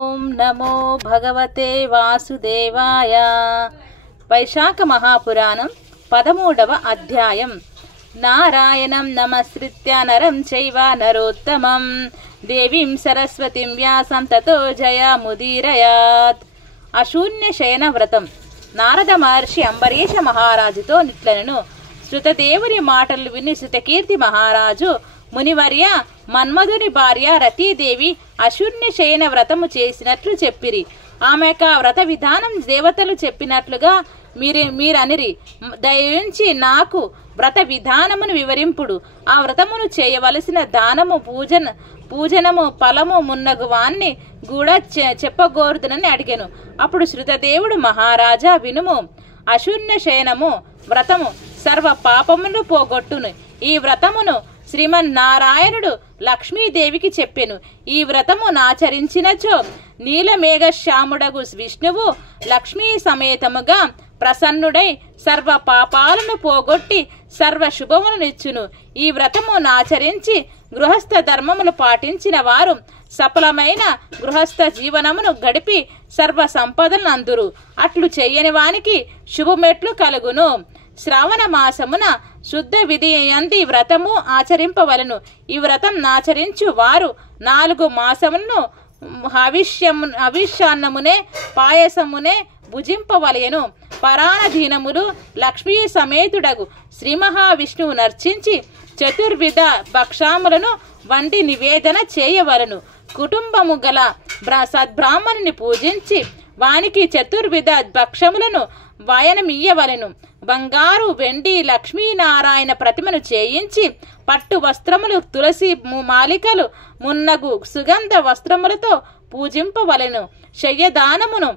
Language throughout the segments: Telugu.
ఓం నమో భగవతే వాసుదేవాయ. వైశాఖ మహాపురాణం 13వ అధ్యాయం. నారాయణం నమస్కృత్య నరం చైవ నరోత్తమం దేవీం సరస్వతిం వ్యాసం తతో జయముదీరయాత్. అశూన్య శయన వ్రతం. నారద మహర్షి అంబరీష మహారాజుతో నిట్లనను. శృతదేవుని మాటలు విని శృతకీర్తి మహారాజు, మునివర్య, మన్మధుని భార్య రతీదేవి అశూన్య శయన వ్రతము చేసినట్లు చెప్పిరి. ఆమెకు ఆ వ్రత విధానం దేవతలు చెప్పినట్లుగా మీరనిరి. దయించి నాకు వ్రత విధానమును వివరింపుడు. ఆ వ్రతమును చేయవలసిన దానము, పూజనము, ఫలము మున్నగు వాన్ని కూడా చెప్పగోరుదునని అడిగాను. అప్పుడు శృతదేవుడు, మహారాజా వినుము. అశూన్య శయనము వ్రతము సర్వ పాపమును పోగొట్టును. ఈ వ్రతమును శ్రీమన్నారాయణుడు లక్ష్మీదేవికి చెప్పెను. ఈ వ్రతము నాచరించినచో నీలమేఘశ్యాముడగు విష్ణువు లక్ష్మీ సమేతముగా ప్రసన్నుడై సర్వ పాపాలను పోగొట్టి సర్వ శుభములనిచ్చును. ఈ వ్రతము నాచరించి గృహస్థ ధర్మములు పాటించిన వారు సఫలమైన గృహస్థ జీవనమును గడిపి సర్వ సంపదలను అందురు. అట్లు చెయ్యని వానికి శుభమెట్లు కలుగును. శ్రావణ మాసమున శుద్ధ విధి యందు వ్రతము ఆచరింపవలను. ఈ వ్రతం నాచరించు వారు 4 మాసములను హవిష్యాన్నమునే పాయసమునే భుజింపవలయను. పరాణధీనములు లక్ష్మీ సమేతుడగు శ్రీ మహావిష్ణువు నర్చించి చతుర్విధ భక్షాములను వండి నివేదన చేయవలను. కుటుంబము గల సద్బ్రాహ్మణుని పూజించి వానికి చతుర్విధ భక్షములను వాయనమియ్యవలెను. బంగారు, వెండి, లక్ష్మీనారాయణ ప్రతిమను చేయించి పట్టు వస్త్రములు, తులసి మాలికలు మున్నగు సుగంధ వస్త్రములతో పూజింపవలెను. శయ్యదానమును,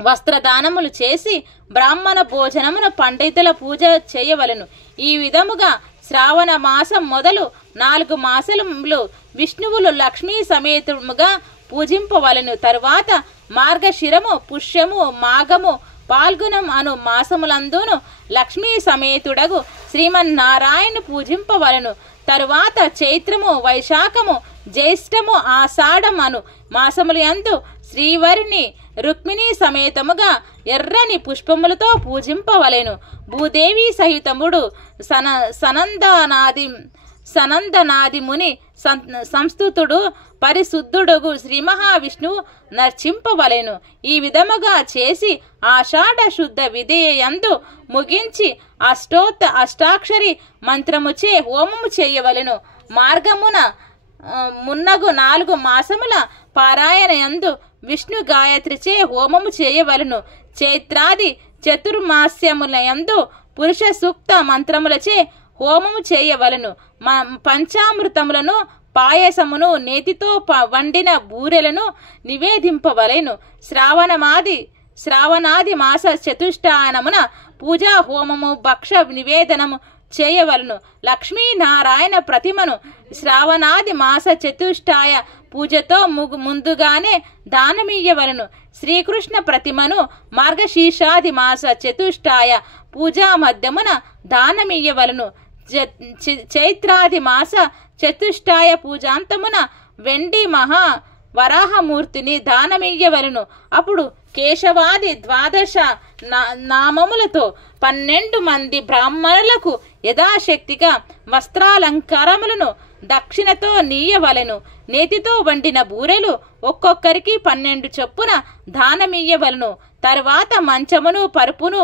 వస్త్రదానములు చేసి బ్రాహ్మణ భోజనమును పండితుల పూజ చేయవలెను. ఈ విధముగా శ్రావణ మాసం మొదలు 4 మాసములు విష్ణువులు లక్ష్మీ సమేతముగా పూజింపవలెను. తరువాత మార్గశిరము, పుష్యము, మాఘము, పాల్గొనం అను మాసములందును లక్ష్మీ సమేతుడగు శ్రీమన్నారాయణ పూజింపవలను. తరువాత చైత్రము, వైశాఖము, జ్యేష్ఠము, ఆషాఢం అను మాసములందు శ్రీవారిని రుక్మిణీ సమేతముగా ఎర్రని పుష్పములతో పూజింపవలెను. భూదేవి సహితముడు సనందనాది ముని సంస్థుతుడు పరిశుద్ధుడుగు శ్రీ మహావిష్ణువు నర్చింపవలెను. ఈ విధముగా చేసి ఆషాఢ శుద్ధ విధియందు ముగించి అష్టాక్షరి మంత్రముచే హోమము చేయవలెను. మార్గమున మున్నగు 4 మాసముల పారాయణ యందు విష్ణు గాయత్రిచే హోమము చేయవలెను. చైత్రాది చతుర్మాస్యముల యందు పురుష సూక్త మంత్రములచే హోమము చేయవలెను. పంచామృతములను, పాయసమును, నేతితో వండిన బూరెలను నివేదింపవలెను. శ్రావణాది మాస చతుష్టాయనమున పూజా హోమము, భక్ష నివేదనము చేయవలను. లక్ష్మీనారాయణ ప్రతిమను శ్రావణాది మాస చతుష్టాయ పూజతో ముందుగానే దానమియ్యవలను. శ్రీకృష్ణ ప్రతిమను మార్గశీర్షాది మాస చతుష్టాయ పూజా మధ్యమున దానమియ్యవలను. చైత్రాది మాస చతుష్టాయ పూజాంతమున వెండి మహా వరాహమూర్తిని దానమియ్యవలను. అప్పుడు కేశవాది 12 నామములతో 12 మంది బ్రాహ్మణులకు యథాశక్తిగా వస్త్రాలంకారములను దక్షిణతో నీయవలెను. నేతితో వండిన బూరెలు ఒక్కొక్కరికి 12 చొప్పున దానమియ్యవలను. తరువాత మంచమును, పరుపును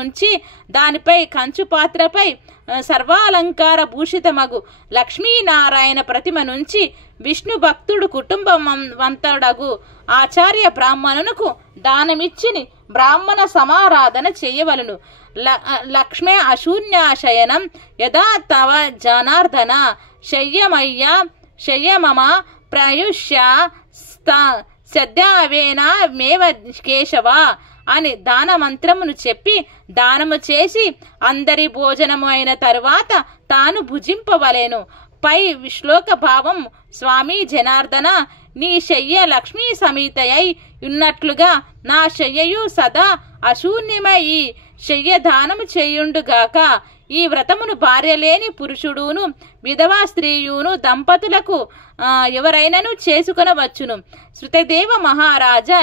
ఉంచి దానిపై కంచు పాత్రపై సర్వాలంకార భూషితమగు లక్ష్మీనారాయణ ప్రతిమ నుంచి విష్ణు భక్తుడు కుటుంబవంతుడగు ఆచార్య బ్రాహ్మణునకు దానమిచ్చిని బ్రాహ్మణ సమారాధన చేయవలను. లక్ష్మే అశూన్యాశయనం యదా తవ జనార్దన శయ్యమమ ప్రయుష్య సద్యావేనా మేవ కేశవ అని దాన మంత్రమును చెప్పి దానము చేసి అందరి భోజనము అయిన తరువాత తాను భుజింపవలెను. పై శ్లోక భావం: స్వామి జనార్దన, నీ శయ్య లక్ష్మీ సమేతయై ఉన్నట్లుగా నా శయ్యయు సదా అశూన్యమై శయ్యదానము చేయుండుగాక. ఈ వ్రతమును భార్య లేని పురుషుడును విధవా స్త్రీయును దంపతులకు ఎవరైనాను చేసుకొనవచ్చును. శృతదేవ మహారాజా,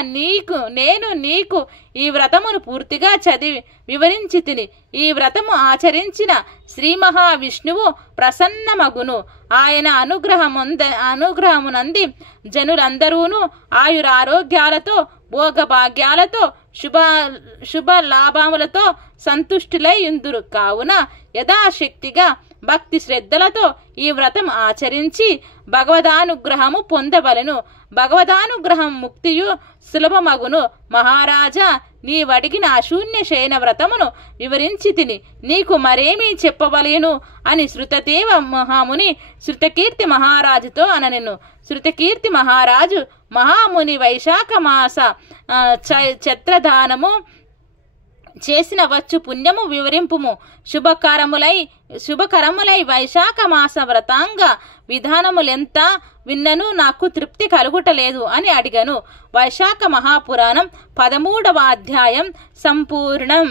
నేను నీకు ఈ వ్రతమును పూర్తిగా చదివి వివరించి తిని. ఈ వ్రతము ఆచరించిన శ్రీ మహావిష్ణువు ప్రసన్నమగును. ఆయన అనుగ్రహమునంది జనులందరూను ఆయురారోగ్యాలతో భోగభాగ్యాలతో శుభ లాభములతో సంతుష్టులై ఉందురు. కావున యథాశక్తిగా భక్తి శ్రద్ధలతో ఈ వ్రతం ఆచరించి భగవదానుగ్రహము పొందవలెను. భగవదానుగ్రహం ముక్తియు సులభమగును. మహారాజా, నీవడిగిన అశూన్య శయన వ్రతమును వివరించి తిని. నీకు మరేమీ చెప్పవలేను అని శృతదేవ మహాముని శృతకీర్తి మహారాజుతో అననెను. శృతకీర్తి మహారాజు మహాముని వైశాఖ మాస ఛత్రదానము చేసిన వచ్చు పుణ్యము వివరింపుము. శుభకరములై వైశాఖ మాస వ్రతాంగ విధానములెంత విన్నను నాకు తృప్తి కలుగుటలేదు అని అడిగను. వైశాఖ మహాపురాణం 13వ అధ్యాయం సంపూర్ణం.